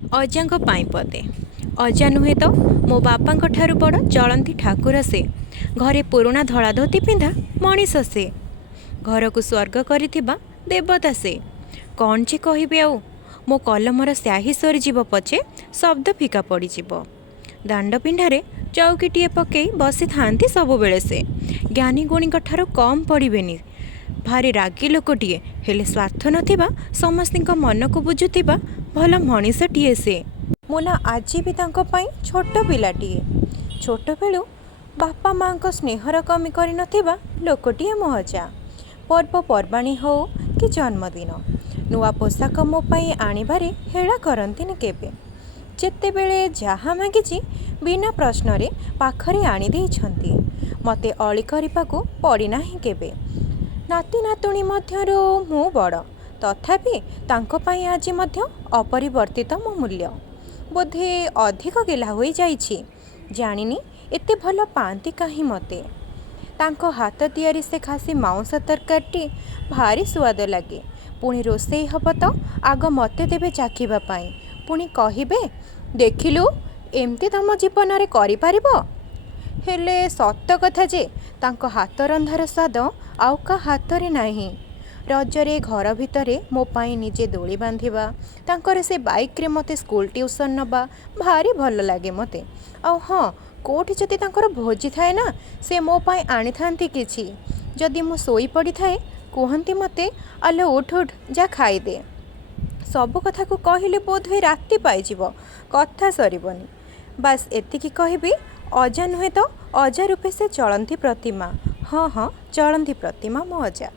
अजाଙ୍କ पाई पदे। अजा नुहे तो मो बापा ठारू बड़ चलती ठाकुर से। घरे पुराणा धड़ा धोती पिंधा मनीष से। घर को स्वर्ग करिथिबा देवता से। कौन जे कहबे आउ मो कलमर स्याही सरीजीव पछे शब्द फिका पड़ीजिव। दांड पिंडारे चौकीटीए पकई बसी थांती सब बेले से। ज्ञानी गुणी ठारू कम पड़ेनि। भारी रागी लोकटीए हेले स्वार्थ नथिबा समस्तिंक मन को बुझुथिबा भल मनीषटीए से। मुना आज भी तांको पाई छोट पिलाटीए। छोट बेलू बापा माँ को स्नेहर कमी करि नथिबा लोकटीए मो अजा। पर्वपर्वाणी हो कि जन्मदिन नुआ पोशाक मो पाई आनिबारे हेला करंतिनि केबे। जेतेबेले जहाँ मागिची बिना प्रश्न रे पाखरे आनी देइछंती। मते अळी करिबाकू पड़ी नाही केबे। नाती नातुणी मध्यरु मु बड़ तथापि तांको पाई आज मध्य अपरिवर्तित मो मूल्य। बोधे अधिक गेला होई जाइछि जानिनी एते भल पांती काहे मते। तांको हाथ तियारी से खासी मांस तरकारी भारी स्वाद लगे। पुणी रोषेई हब तो आग मते देबे चाखिबा पाई। पुणी कहिबे देखिलु एमती तम जीवन रे करि पारिबो। हेले सत कथा जे तांको हाथ रंधार स्वाद आउ का हाथ रे नाही। रजरे घर भितरे मो पाई निजे दोली बांधिबा तांकर से बाइक रे मते स्कूल ट्यूशन नबा भारी भल लागे मते। आ हाँ कोठी जदि तांकर भोजी थाए ना से मो पाई आनी थांती किछि। जदि मु सोई पड़ी थाए कहंती मते आलो उठ उठ जा खाई दे। सब कथा को कहिले बोध हुए राति पाइजिव कथा सरीबनी। बास एतिकी कहबी अजा नुहे तो अजा रूपे से चलंती प्रतिमा। हाँ हाँ चलंती प्रतिमा मो अजा।